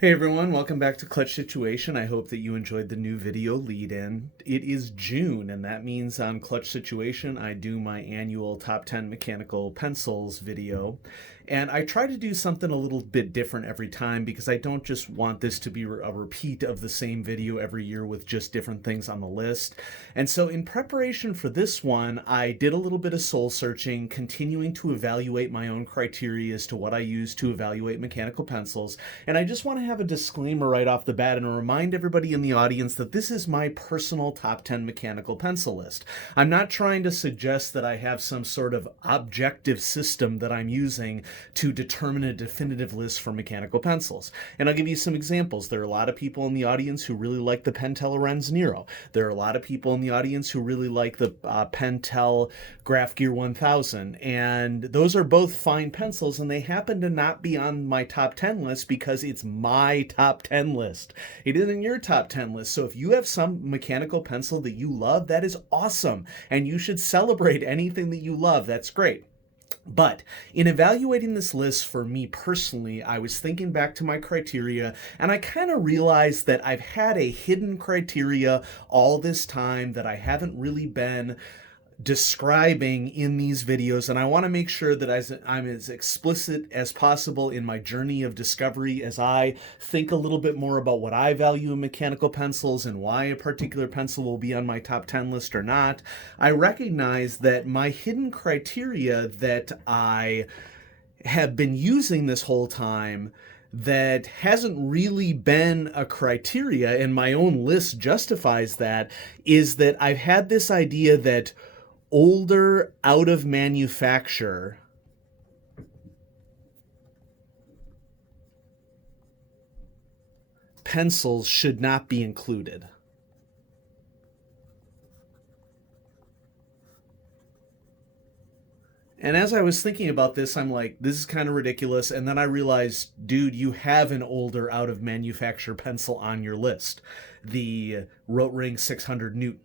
Hey everyone, welcome back to Clutch Situation. I hope that you enjoyed the new video lead in. It is June, and that means on Clutch Situation I do my annual Top 10 Mechanical Pencils video. And I try to do something a little bit different every time because I don't just want this to be a repeat of the same video every year with just different things on the list. And so, in preparation for this one, I did a little bit of soul searching, continuing to evaluate my own criteria as to what I use to evaluate mechanical pencils. And I just want to have a disclaimer right off the bat and remind everybody in the audience that this is my personal top 10 mechanical pencil list. I'm not trying to suggest that I have some sort of objective system that I'm using to determine a definitive list for mechanical pencils. And I'll give you some examples. There are a lot of people in the audience who really like the Pentel Nero. There are a lot of people in the audience who really like the Pentel Graph Gear 1000. And those are both fine pencils, and they happen to not be on my top 10 list because it's my top 10 list. It isn't your top 10 list. So if you have some mechanical pencil that you love, that is awesome. And you should celebrate anything that you love. That's great. But in evaluating this list for me personally, I was thinking back to my criteria, and I kind of realized that I've had a hidden criteria all this time that I haven't really been describing in these videos, and I want to make sure that I'm as explicit as possible in my journey of discovery as I think a little bit more about what I value in mechanical pencils and why a particular pencil will be on my top 10 list or not. I recognize that my hidden criteria that I have been using this whole time that hasn't really been a criteria, and my own list justifies that, is that I've had this idea that older, out of manufacture pencils should not be included. And as I was thinking about this, I'm like, this is kind of ridiculous. And then I realized, dude, you have an older out of manufacture pencil on your list, the Rotring 600 Newton.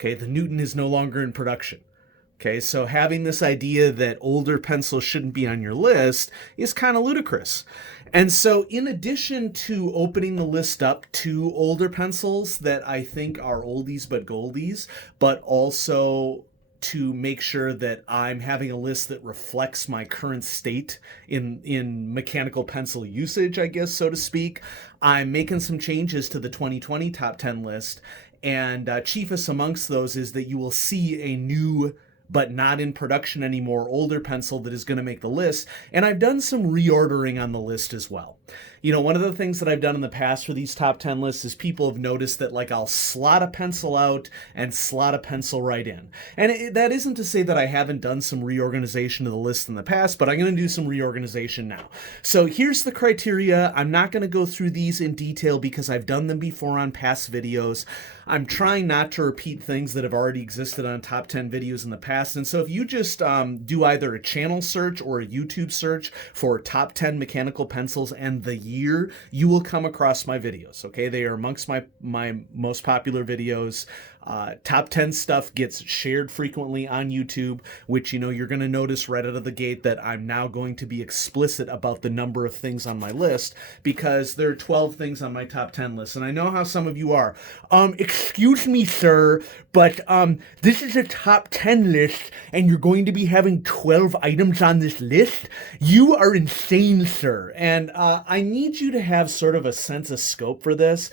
Okay, the Newton is no longer in production. Okay, so having this idea that older pencils shouldn't be on your list is kind of ludicrous. And so, in addition to opening the list up to older pencils that I think are oldies but goldies, but also to make sure that I'm having a list that reflects my current state in mechanical pencil usage, I guess, so to speak, I'm making some changes to the 2020 top 10 list. And chiefest amongst those is that you will see a new but not in production anymore older pencil that is going to make the list. And I've done some reordering on the list as well. You know, one of the things that I've done in the past for these top 10 lists is people have noticed that, like, I'll slot a pencil out and slot a pencil right in. And that isn't to say that I haven't done some reorganization of the list in the past, but I'm going to do some reorganization now. So here's the criteria. I'm not going to go through these in detail because I've done them before on past videos. I'm trying not to repeat things that have already existed on top 10 videos in the past. And so if you just do either a channel search or a YouTube search for top 10 mechanical pencils and the year, you will come across my videos. Okay, they are amongst my most popular videos. Top 10 stuff gets shared frequently on YouTube, which, you know, you're going to notice right out of the gate that I'm now going to be explicit about the number of things on my list because there are 12 things on my top 10 list. And I know how some of you are. Excuse me, sir, but this is a top 10 list and you're going to be having 12 items on this list? You are insane, sir. And I need you to have sort of a sense of scope for this.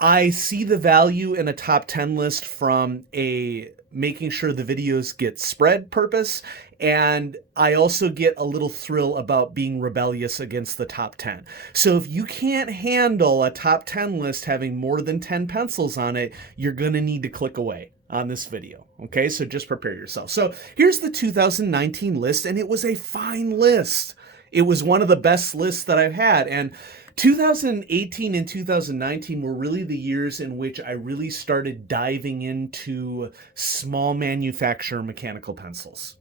I see the value in a top 10 list from a making sure the videos get spread purpose, and I also get a little thrill about being rebellious against the top 10. So if you can't handle a top 10 list having more than 10 pencils on it, you're going to need to click away on this video. Okay, so just prepare yourself. So here's the 2019 list, and it was a fine list. It was one of the best lists that I've had, and 2018 and 2019 were really the years in which I really started diving into small manufacturer mechanical pencils.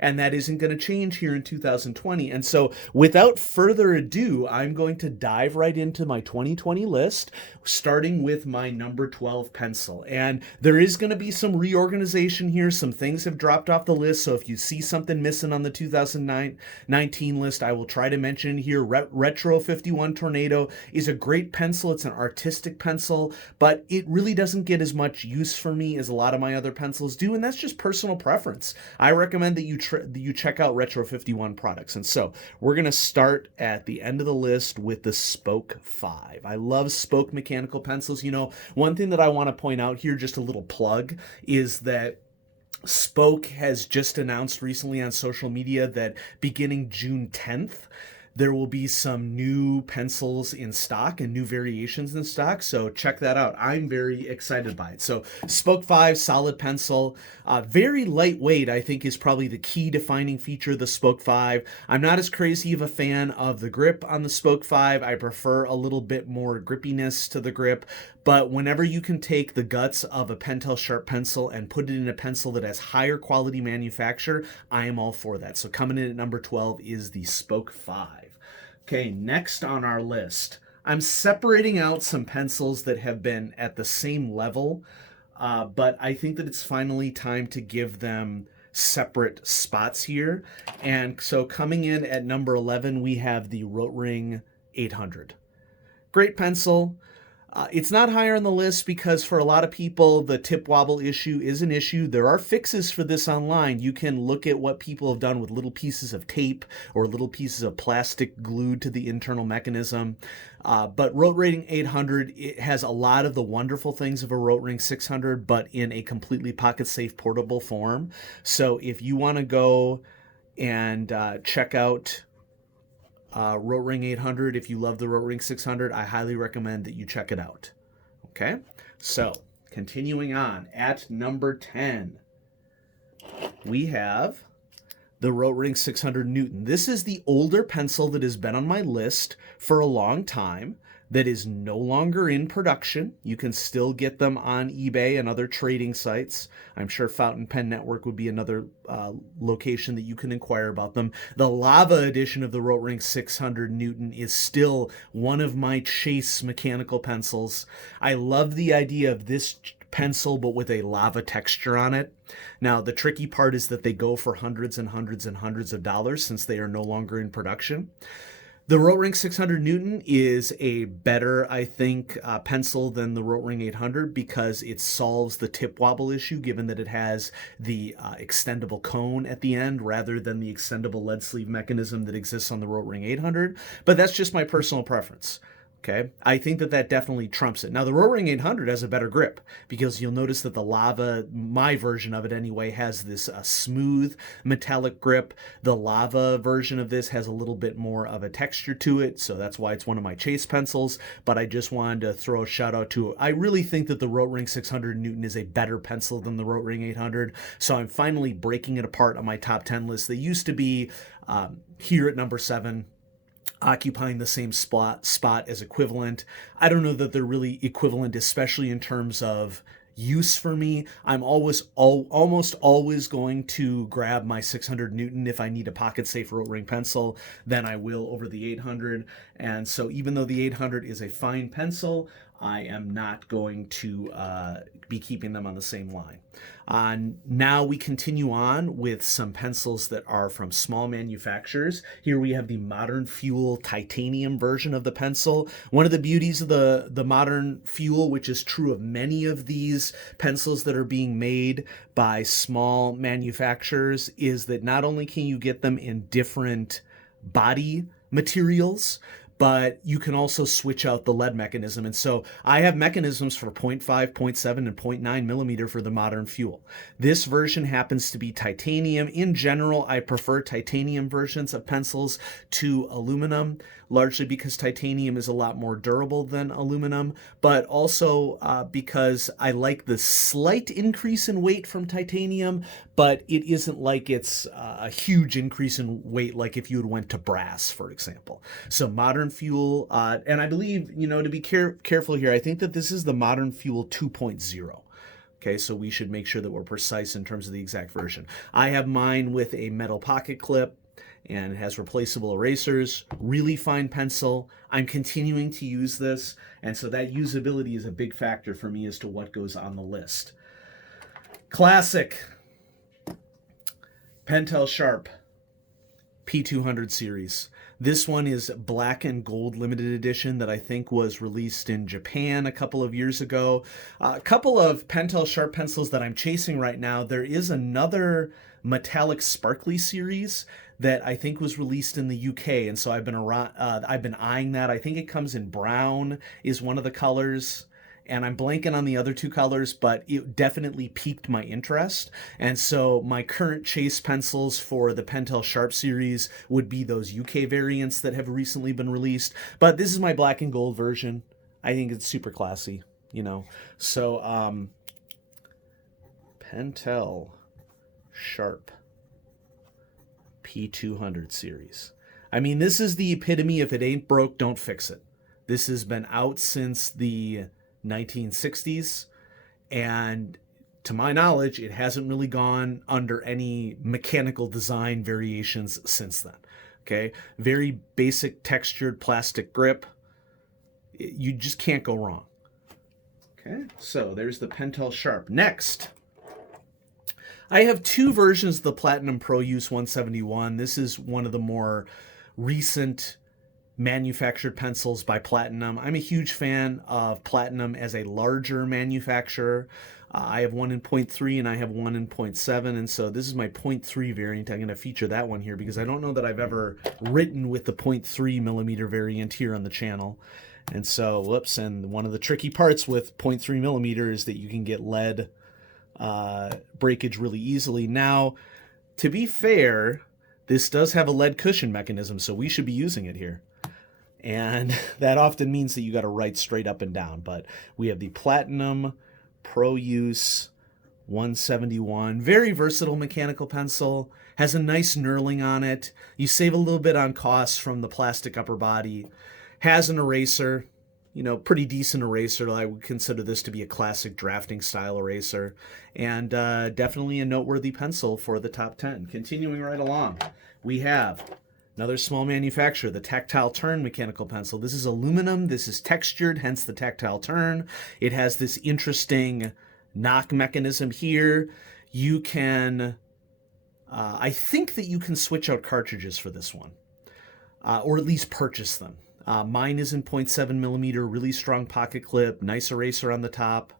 And that isn't going to change here in 2020. And so, without further ado, I'm going to dive right into my 2020 list, starting with my number 12 pencil. And there is going to be some reorganization here. Some things have dropped off the list. So, if you see something missing on the 2019 list, I will try to mention here. Retro 51 Tornado is a great pencil. It's an artistic pencil, but it really doesn't get as much use for me as a lot of my other pencils do. And that's just personal preference. I recommend that you check out Retro 51 products. And so we're going to start at the end of the list with the Spoke 5. I love Spoke mechanical pencils. One thing that I want to point out here, just a little plug, is that Spoke has just announced recently on social media that beginning June 10th, there will be some new pencils in stock and new variations in stock, so check that out. I'm very excited by it. So Spoke 5, solid pencil, very lightweight, I think is probably the key defining feature of the Spoke 5. I'm not as crazy of a fan of the grip on the Spoke 5. I prefer a little bit more grippiness to the grip, but whenever you can take the guts of a Pentel sharp pencil and put it in a pencil that has higher quality manufacture, I am all for that. So coming in at number 12 is the Spoke 5. Okay, next on our list, I'm separating out some pencils that have been at the same level, but I think that it's finally time to give them separate spots here. And so coming in at number 11, we have the Rotring 800. Great pencil. It's not higher on the list because for a lot of people, the tip wobble issue is an issue. There are fixes for this online. You can look at what people have done with little pieces of tape or little pieces of plastic glued to the internal mechanism. But Rotring 800, it has a lot of the wonderful things of a Rotring 600, but in a completely pocket-safe portable form. So if you want to go and check out Rotring 800, if you love the Rotring 600, I highly recommend that you check it out. Okay, so continuing on, at number 10, we have the Rotring 600 Newton. This is the older pencil that has been on my list for a long time, that is no longer in production. You can still get them on eBay and other trading sites. I'm sure Fountain Pen Network would be another location that you can inquire about them. The Lava edition of the Rotring 600 Newton is still one of my chase mechanical pencils. I love the idea of this pencil, but with a lava texture on it. Now, the tricky part is that they go for hundreds and hundreds and hundreds of dollars since they are no longer in production. The Rotring 600 Newton is a better, I think, pencil than the Rotring 800 because it solves the tip wobble issue, given that it has the extendable cone at the end rather than the extendable lead sleeve mechanism that exists on the Rotring 800. But that's just my personal preference. Okay, I think that definitely trumps it. Now, the Rotring 800 has a better grip because you'll notice that the Lava, my version of it anyway, has this smooth metallic grip. The Lava version of this has a little bit more of a texture to it, so that's why it's one of my chase pencils. But I just wanted to throw a shout out to it. I really think that the Rotring 600 Newton is a better pencil than the Rotring 800, so I'm finally breaking it apart on my top 10 list. They used to be here at number 7. Occupying the same spot as equivalent. I don't know that they're really equivalent, especially in terms of use for me. I'm almost always going to grab my 600 Newton if I need a pocket safe Rotring pencil, then I will over the 800. And so even though the 800 is a fine pencil, I am not going to be keeping them on the same line. Now we continue on with some pencils that are from small manufacturers. Here we have the Modern Fuel titanium version of the pencil. One of the beauties of the Modern Fuel, which is true of many of these pencils that are being made by small manufacturers, is that not only can you get them in different body materials, but you can also switch out the lead mechanism. And so I have mechanisms for 0.5, 0.7, and 0.9 millimeter for the Modern Fuel. This version happens to be titanium. In general, I prefer titanium versions of pencils to aluminum, largely because titanium is a lot more durable than aluminum, but also because I like the slight increase in weight from titanium, but it isn't like it's a huge increase in weight like if you had went to brass, for example. So Modern Fuel, and I believe, to be careful here, I think that this is the Modern Fuel 2.0. Okay, so we should make sure that we're precise in terms of the exact version. I have mine with a metal pocket clip, and it has replaceable erasers, really fine pencil. I'm continuing to use this, and so that usability is a big factor for me as to what goes on the list. Classic Pentel Sharp P200 series. This one is black and gold limited edition that I think was released in Japan a couple of years ago. A couple of Pentel Sharp pencils that I'm chasing right now. There is another metallic sparkly series that I think was released in the UK, and so I've been eyeing that. I think it comes in brown is one of the colors, and I'm blanking on the other two colors, but it definitely piqued my interest. And so my current chase pencils for the Pentel Sharp series would be those UK variants that have recently been released. But this is my black and gold version. I think it's super classy, you know. So Pentel Sharp P200 series. I mean, this is the epitome, if it ain't broke, don't fix it. This has been out since the 1960s, and to my knowledge, it hasn't really gone under any mechanical design variations since then. Okay, very basic textured plastic grip. You just can't go wrong. Okay, so there's the Pentel Sharp. Next, I have two versions of the Platinum Pro Use 171. This is one of the more recent manufactured pencils by Platinum. I'm a huge fan of Platinum as a larger manufacturer. I have one in 0.3 and I have one in 0.7, and so this is my 0.3 variant. I'm going to feature that one here because I don't know that I've ever written with the 0.3 millimeter variant here on the channel. And so, whoops, and one of the tricky parts with 0.3 millimeter is that you can get lead breakage really easily. Now, to be fair, this does have a lead cushion mechanism, so we should be using it here. And that often means that you got to write straight up and down. But we have the Platinum Pro Use 171. Very versatile mechanical pencil. Has a nice knurling on it. You save a little bit on costs from the plastic upper body. Has an eraser. You know, pretty decent eraser. I would consider this to be a classic drafting style eraser. And definitely a noteworthy pencil for the top 10. Continuing right along, we have another small manufacturer, the Tactile Turn mechanical pencil. This is aluminum. This is textured, hence the Tactile Turn. It has this interesting knock mechanism here. You can, I think that you can switch out cartridges for this one, or at least purchase them. Mine is in 0.7 millimeter, really strong pocket clip, nice eraser on the top.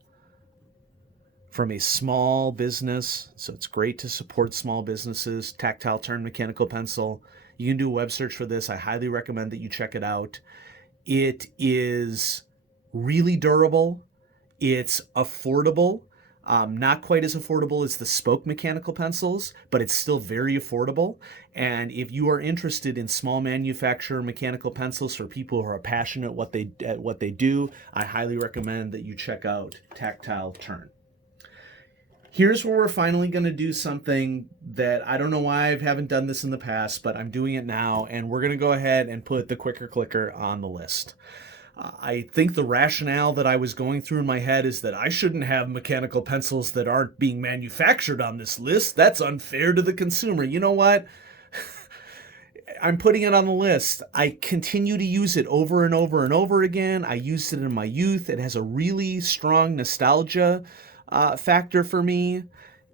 From a small business, so it's great to support small businesses. Tactile Turn mechanical pencil. You can do a web search for this. I highly recommend that you check it out. It is really durable. It's affordable. Not quite as affordable as the Spoke mechanical pencils, but it's still very affordable. And if you are interested in small manufacturer mechanical pencils for people who are passionate at what they do, I highly recommend that you check out Tactile Turn. Here's where we're finally going to do something that I don't know why I haven't done this in the past, but I'm doing it now, and we're going to go ahead and put the Quicker Clicker on the list. I think the rationale that I was going through in my head is that I shouldn't have mechanical pencils that aren't being manufactured on this list. That's unfair to the consumer. You know what? I'm putting it on the list. I continue to use it over and over and over again. I used it in my youth. It has a really strong nostalgia factor for me.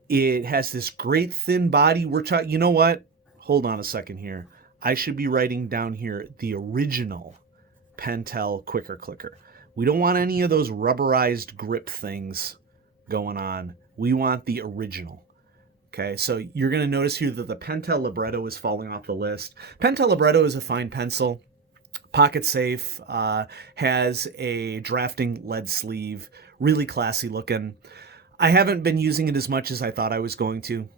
It has this great thin body. You know what? Hold on a second here. I should be writing down here the original Pentel Quicker Clicker. We don't want any of those rubberized grip things going on. We want the original. Okay, so you're going to notice here that the Pentel Libretto is falling off the list. Pentel Libretto is a fine pencil. Pocket safe, has a drafting lead sleeve, really classy looking. I haven't been using it as much as I thought I was going to.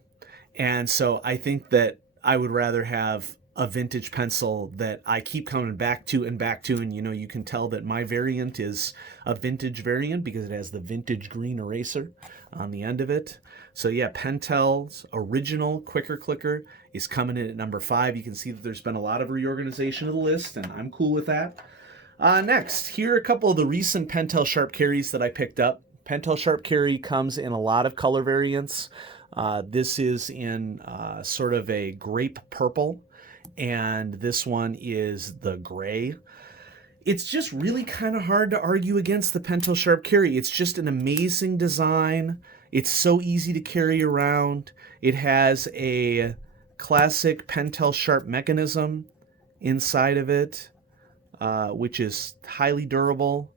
And so I think that I would rather have a vintage pencil that I keep coming back to. And, you know, you can tell that my variant is a vintage variant because it has the vintage green eraser on the end of it. So yeah, Pentel's original Quicker Clicker is coming in at number 5. You can see that there's been a lot of reorganization of the list, and I'm cool with that. Next, here are a couple of the recent Pentel Sharp carries that I picked up. Pentel Sharp Carry comes in a lot of color variants. This is in sort of a grape purple, and this one is the gray. It's just really kind of hard to argue against the Pentel Sharp Carry. It's just an amazing design. It's so easy to carry around. It has a classic Pentel Sharp mechanism inside of it, which is highly durable.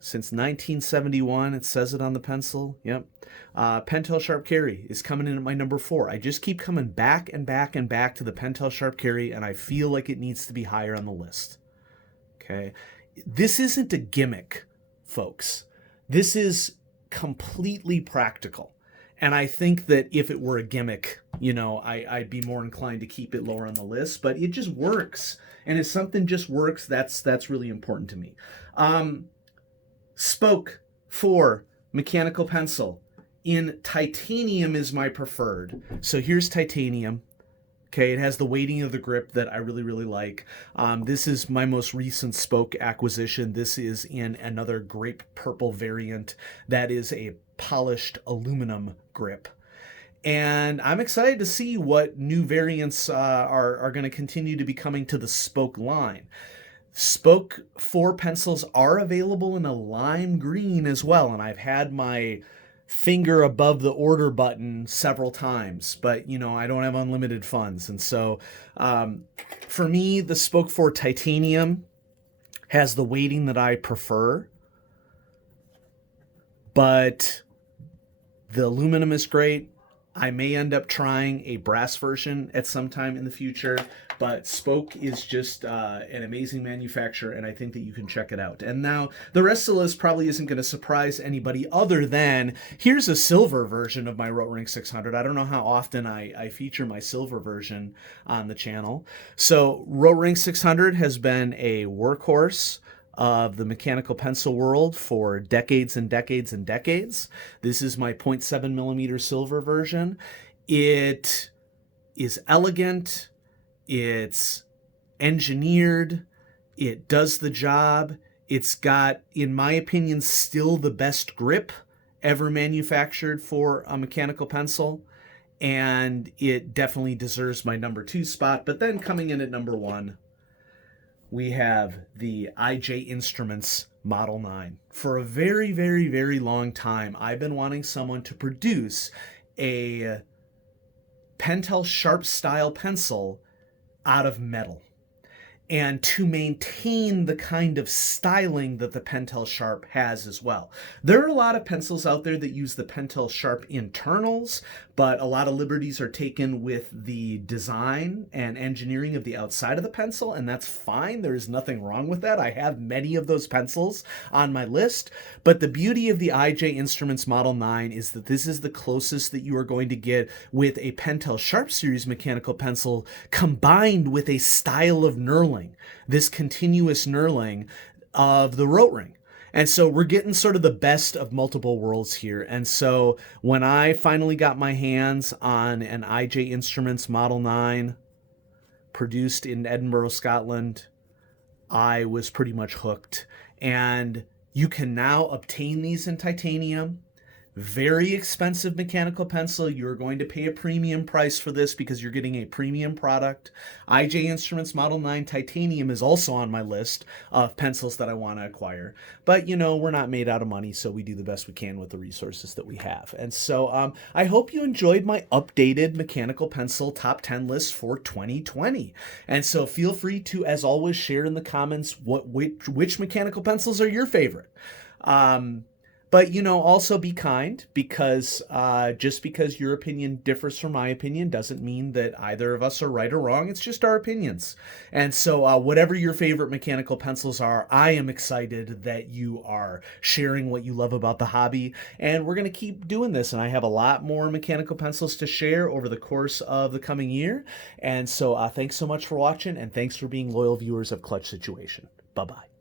Since 1971, it says it on the pencil. Yep. Pentel Sharp Carry is coming in at my number 4. I just keep coming back and back and back to the Pentel Sharp Carry, and I feel like it needs to be higher on the list. Okay. This isn't a gimmick, folks. This is completely practical. And I think that if it were a gimmick, I'd be more inclined to keep it lower on the list, but it just works. And if something just works, that's really important to me. Spoke for mechanical pencil in titanium is my preferred. So here's titanium. Okay, it has the weighting of the grip that I really, really like. This is my most recent Spoke acquisition. This is in another grape purple variant that is a polished aluminum grip. And I'm excited to see what new variants are going to continue to be coming to the Spoke line. Spoke 4 pencils are available in a lime green as well, and I've had my finger above the order button several times, but I don't have unlimited funds. And so for me, the Spoke 4 titanium has the weighting that I prefer, but the aluminum is great. I may end up trying a brass version at some time in the future, but Spoke is just an amazing manufacturer, and I think that you can check it out. And now the rest of the list probably isn't going to surprise anybody other than here's a silver version of my Rotring 600. I don't know how often I feature my silver version on the channel. So Rotring 600 has been a workhorse of the mechanical pencil world for decades and decades and decades. This is my 0.7 millimeter silver version. It is elegant. It's engineered. It does the job. It's got, in my opinion, still the best grip ever manufactured for a mechanical pencil. And it definitely deserves my number 2 spot. But then coming in at number 1, we have the IJ Instruments Model 9. For a very, very, very long time, I've been wanting someone to produce a Pentel Sharp style pencil out of metal, and to maintain the kind of styling that the Pentel Sharp has as well. There are a lot of pencils out there that use the Pentel Sharp internals, but a lot of liberties are taken with the design and engineering of the outside of the pencil, and that's fine. There is nothing wrong with that. I have many of those pencils on my list, but the beauty of the IJ Instruments Model 9 is that this is the closest that you are going to get with a Pentel Sharp Series mechanical pencil combined with a style of knurling, this continuous knurling of the Rotring. And so we're getting sort of the best of multiple worlds here. And so when I finally got my hands on an IJ Instruments Model 9 produced in Edinburgh, Scotland, I was pretty much hooked. And you can now obtain these in titanium. Very expensive mechanical pencil. You're going to pay a premium price for this because you're getting a premium product. IJ Instruments Model 9 Titanium is also on my list of pencils that I want to acquire. But, we're not made out of money, so we do the best we can with the resources that we have. And so I hope you enjoyed my updated mechanical pencil top 10 list for 2020. And so feel free to, as always, share in the comments which mechanical pencils are your favorite. But, also be kind, because just because your opinion differs from my opinion doesn't mean that either of us are right or wrong. It's just our opinions. And so whatever your favorite mechanical pencils are, I am excited that you are sharing what you love about the hobby. And we're going to keep doing this. And I have a lot more mechanical pencils to share over the course of the coming year. And so thanks so much for watching, and thanks for being loyal viewers of Clutch Situation. Bye-bye.